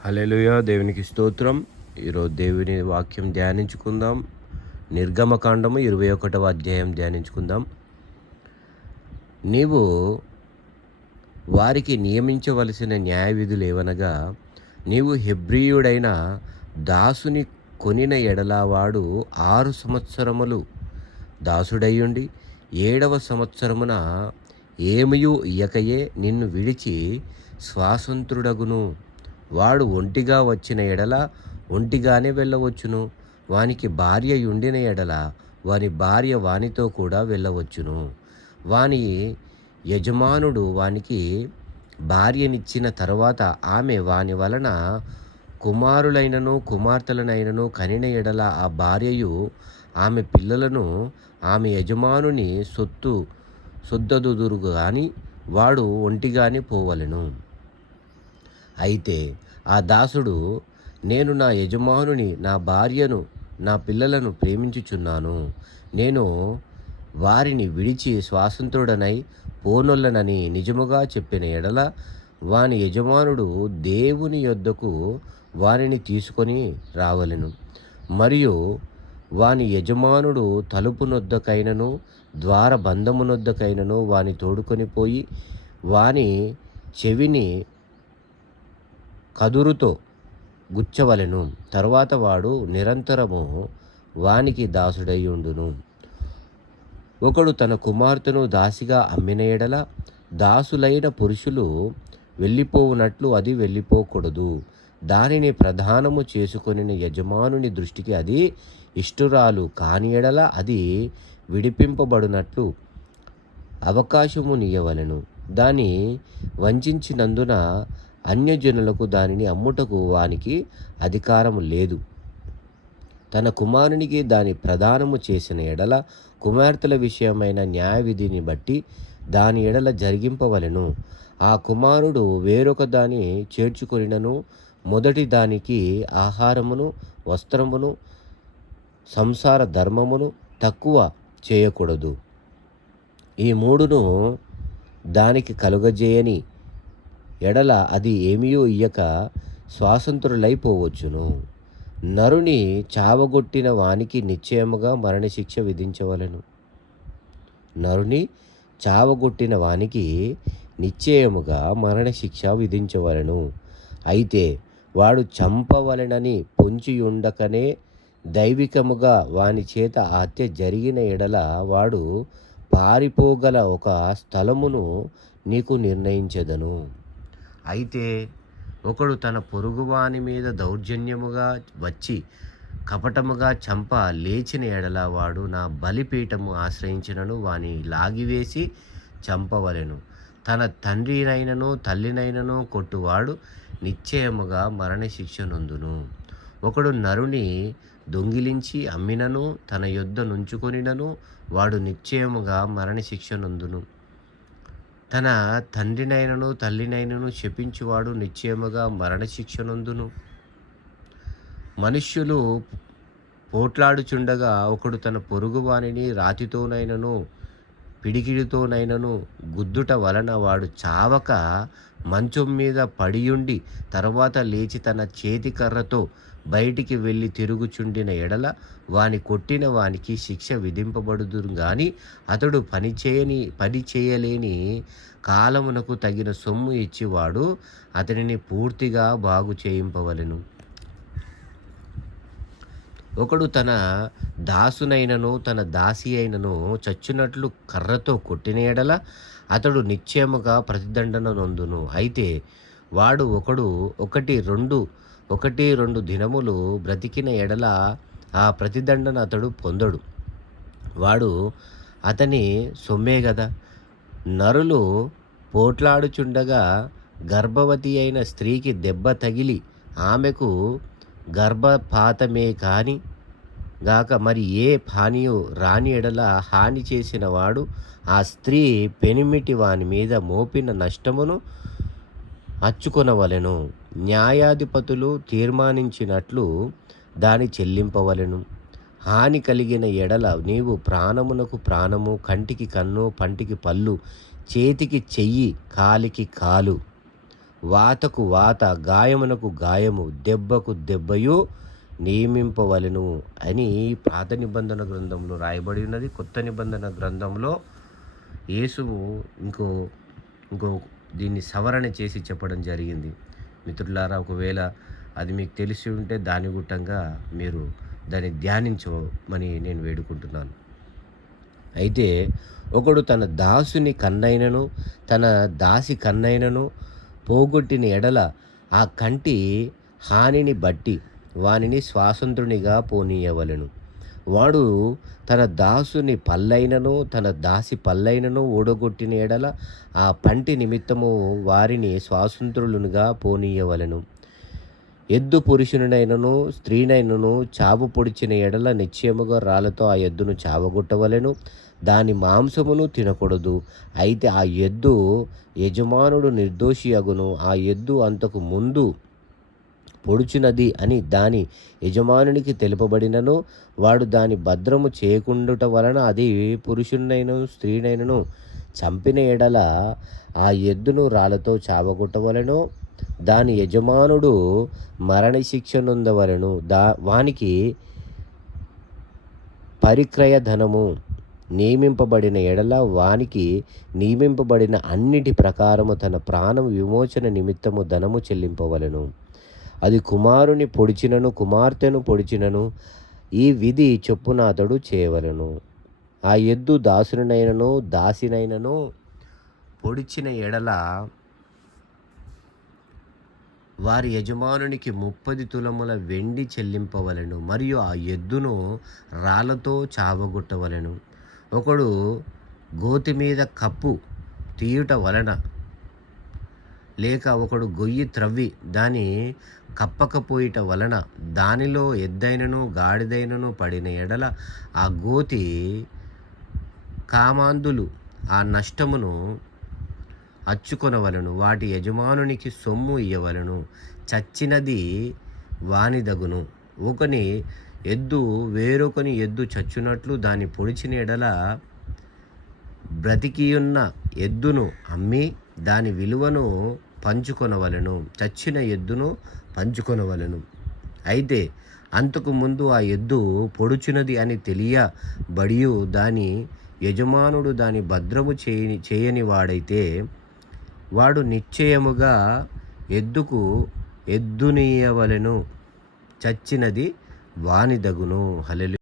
హల్లెలూయా! దేవునికి స్తోత్రం. ఈరోజు దేవుని వాక్యం ధ్యానించుకుందాం. నిర్గమకాండము 21వ అధ్యాయం ధ్యానించుకుందాం. నీవు వారికి నియమించవలసిన న్యాయవిధులేవనగా, నీవు హెబ్రీయుడైన దాసుని కొనిన ఎడల వాడు 6 సంవత్సరములు దాసుడయ్యుండి 7వ సంవత్సరమున ఏమియు ఇయ్యకయే నిన్ను విడిచి స్వాతంత్రుడగును. వాడు ఒంటిగా వచ్చిన ఎడల ఒంటిగానే వెళ్ళవచ్చును. వానికి భార్య యుండిన ఎడల వాని భార్య వానితో కూడా వెళ్ళవచ్చును. వాని యజమానుడు వానికి భార్యనిచ్చిన తరువాత ఆమె వాని వలన కుమారులైనను కుమార్తెలనైనను కనిన ఎడల ఆ భార్యయు ఆమె పిల్లలను ఆమె యజమానుని సొద్దదుదురు గాని వాడు ఒంటిగానే పోవలెను. అయితే ఆ దాసుడు, నేను నా యజమానుని, నా భార్యను, నా పిల్లలను ప్రేమించుచున్నాను, నేను వారిని విడిచి స్వాతంత్రుడనై పోనొల్లనని నిజముగా చెప్పిన ఎడల, వాని యజమానుడు దేవుని యొద్దకు వారిని తీసుకొని రావలెను. మరియు వాని యజమానుడు తలుపునొద్దకైనను ద్వారబంధమునొద్దకైనను వాని తోడుకొని పోయి వాని చెవిని కదురుతో గుచ్చవలెను. తరువాత వాడు నిరంతరము వానికి దాసుడై ఉండును. ఒకడు తన కుమార్తెను దాసిగా అమ్మిన ఎడల దాసులైన పురుషులు వెళ్ళిపోవునట్లు అది వెళ్ళిపోకూడదు. దానిని ప్రదానము చేసుకొనిన యజమానుని దృష్టికి అది ఇష్టురాలు కాని ఎడల అది విడిపింపబడునట్లు అవకాశము నీయవలెను. దాన్ని వంచినందున అన్యజనులకు దానిని అమ్ముటకు వానికి అధికారము లేదు. తన కుమారునికి దాని ప్రదానము చేసిన ఎడల కుమార్తెల విషయమైన న్యాయవిధిని బట్టి దాని ఎడల జరిగింపవలెను. ఆ కుమారుడు వేరొక దాన్ని చేర్చుకొనినను మొదటి దానికి ఆహారమును వస్త్రమును సంసార ధర్మమును తక్కువ చేయకూడదు. ఈ మూడును దానికి కలుగజేయని ఎడల అది ఏమియో ఇయ్యక స్వాతంత్రులైపోవచ్చును. నరుని చావగొట్టిన వానికి నిశ్చయముగా మరణశిక్ష విధించవలెను. నరుని చావగొట్టిన వానికి నిశ్చయముగా మరణశిక్ష విధించవలెను. అయితే వాడు చంపవలెనని పొంచియుండకనే దైవికముగా వాని చేత హత్య జరిగిన ఎడల వాడు పారిపోగల ఒక స్థలమును నీకు నిర్ణయించెదను. అయితే ఒకడు తన పొరుగువాని మీద దౌర్జన్యముగా వచ్చి కపటముగా చంప లేచిన ఎడల వాడు నా బలిపీఠము ఆశ్రయించినను వాని లాగివేసి చంపవలెను. తన తండ్రినైనను తల్లినైనను కొట్టువాడు నిశ్చయముగా మరణశిక్ష నొందును. ఒకడు నరుని దొంగిలించి అమ్మినను తన యొద్ద నుంచుకొనినను వాడు నిశ్చయముగా మరణశిక్ష నొందును. తన తండ్రినైనను తల్లినైనను శపించువాడు నిశ్చయముగా మరణశిక్ష నొందును. మనుష్యులు పోట్లాడుచుండగా ఒకడు తన పొరుగువానిని రాతితోనైనను పిడికిడితోనైనను గుద్దుట వలన వాడు చావక మంచం మీద పడియుండి తర్వాత లేచి తన చేతి కర్రతో బయటికి వెళ్ళి తిరుగుచుండిన ఎడల వాని కొట్టిన వానికి శిక్ష విధింపబడుదురు గాని అతడు పని చేయలేని కాలమునకు తగిన సొమ్ము ఇచ్చివాడు అతనిని పూర్తిగా బాగు చేయింపవలెను. ఒకడు తన దాసునైనను తన దాసి అయినను చచ్చునట్లు కర్రతో కొట్టిన ఎడల అతడు నిశ్చయముగా ప్రతిదండన నొందును. అయితే వాడు ఒకటి రెండు దినములు బ్రతికిన ఎడల ఆ ప్రతిదండన అతడు పొందడు. వాడు అతని సొమ్మే గదా. నరులు పోట్లాడుచుండగా గర్భవతి అయిన స్త్రీకి దెబ్బ తగిలి ఆమెకు గర్భపాతమే కాని గాక మరి ఏ హానియు రాని ఎడల హాని చేసిన వాడు ఆ స్త్రీ పెనిమిటి వాని మీద మోపిన నష్టమును అచ్చుకొనవలెను. న్యాయాధిపతులు తీర్మానించినట్లు దాని చెల్లింపవలెను. హాని కలిగిన ఎడల నీవు ప్రాణమునకు ప్రాణము, కంటికి కన్ను, పంటికి పళ్ళు, చేతికి చెయ్యి, కాలికి కాలు, వాతకు వాత, గాయమునకు గాయము, దెబ్బకు దెబ్బయు నియమింపవలెను అని పాత నిబంధన గ్రంథంలో రాయబడి ఉన్నది. కొత్త నిబంధన గ్రంథంలో యేసు ఇంకో ఇంకో దీన్ని సవరణ చేసి చెప్పడం జరిగింది. మిత్రులారా, ఒకవేళ అది మీకు తెలిసి ఉంటే దాని గుట్టంగా మీరు దాన్ని ధ్యానించమని నేను వేడుకుంటున్నాను. అయితే ఒకడు తన దాసుని కన్నైనను తన దాసి కన్నైనను పోగొట్టిన ఎడల ఆ కంటి హానిని బట్టి వానిని స్వాతంత్రునిగా పోనీయవలెను. వాడు తన దాసుని పల్లైనను తన దాసి పల్లైనను ఊడగొట్టిన ఎడల ఆ పంటి నిమిత్తము వారిని స్వాతంత్రులుగా పోనీయవలెను. ఎద్దు పురుషునినైనను స్త్రీనైనను చావు పొడిచిన ఎడల నిశ్చయముగా రాళ్లతో ఆ ఎద్దును చావగొట్టవలెను. దాని మాంసమును తినకూడదు. అయితే ఆ ఎద్దు యజమానుడు నిర్దోషి అగును. ఆ ఎద్దు అంతకు ముందు పొడుచున్నది అని దాని యజమానునికి తెలుపబడినను వాడు దాని భద్రము చేయకుండుట వలన అది పురుషునైనను స్త్రీనైనను చంపిన ఎడల ఆ ఎద్దును రాళ్లతో చావగొట్టవలెను. దాని యజమానుడు మరణశిక్ష నొందవలెను. వానికి పరిక్రయ ధనము నియమింపబడిన ఎడల వానికి నియమింపబడిన అన్నిటి ప్రకారము తన ప్రాణం విమోచన నిమిత్తము ధనము చెల్లింపవలెను. అది కుమారుని పొడిచినను కుమార్తెను పొడిచినను ఈ విధి చొప్పున అతడు చేయవలెను. ఆ ఎద్దు దాసునినైనను దాసినైనను పొడిచిన ఎడల వారి యజమానునికి 30 తులముల వెండి చెల్లింపవలెను. మరియు ఆ ఎద్దును రాళ్లతో చావగొట్టవలెను. ఒకడు గోతి మీద కప్పు తీయుట వలన లేక ఒకడు గొయ్యి త్రవ్వి దాని కప్పకపోయిట వలన దానిలో ఎద్దైనను గాడిదైనను పడిన ఎడల ఆ గోతి కామాంధులు ఆ నష్టమును అచ్చుకొనవలెను. వాటి యజమానునికి సొమ్ము ఇయ్యవలెను. చచ్చినది వానిదగును. ఒకని ఎద్దు వేరొకని ఎద్దు చచ్చునట్లు దాని పొడిచిన ఎడల బ్రతికియున్న ఎద్దును అమ్మి దాని విలువను పంచుకొనవలెను. చచ్చిన ఎద్దును పంచుకొనవలెను. అయితే అంతకు ముందు ఆ ఎద్దు పొడుచున్నది అని తెలియబడియు దాని యజమానుడు దాని భద్రము చేయని వాడైతే వాడు నిశ్చయముగా ఎద్దునియ్యవలెను. చచ్చినది వానిదగును. హల్లెలూయా.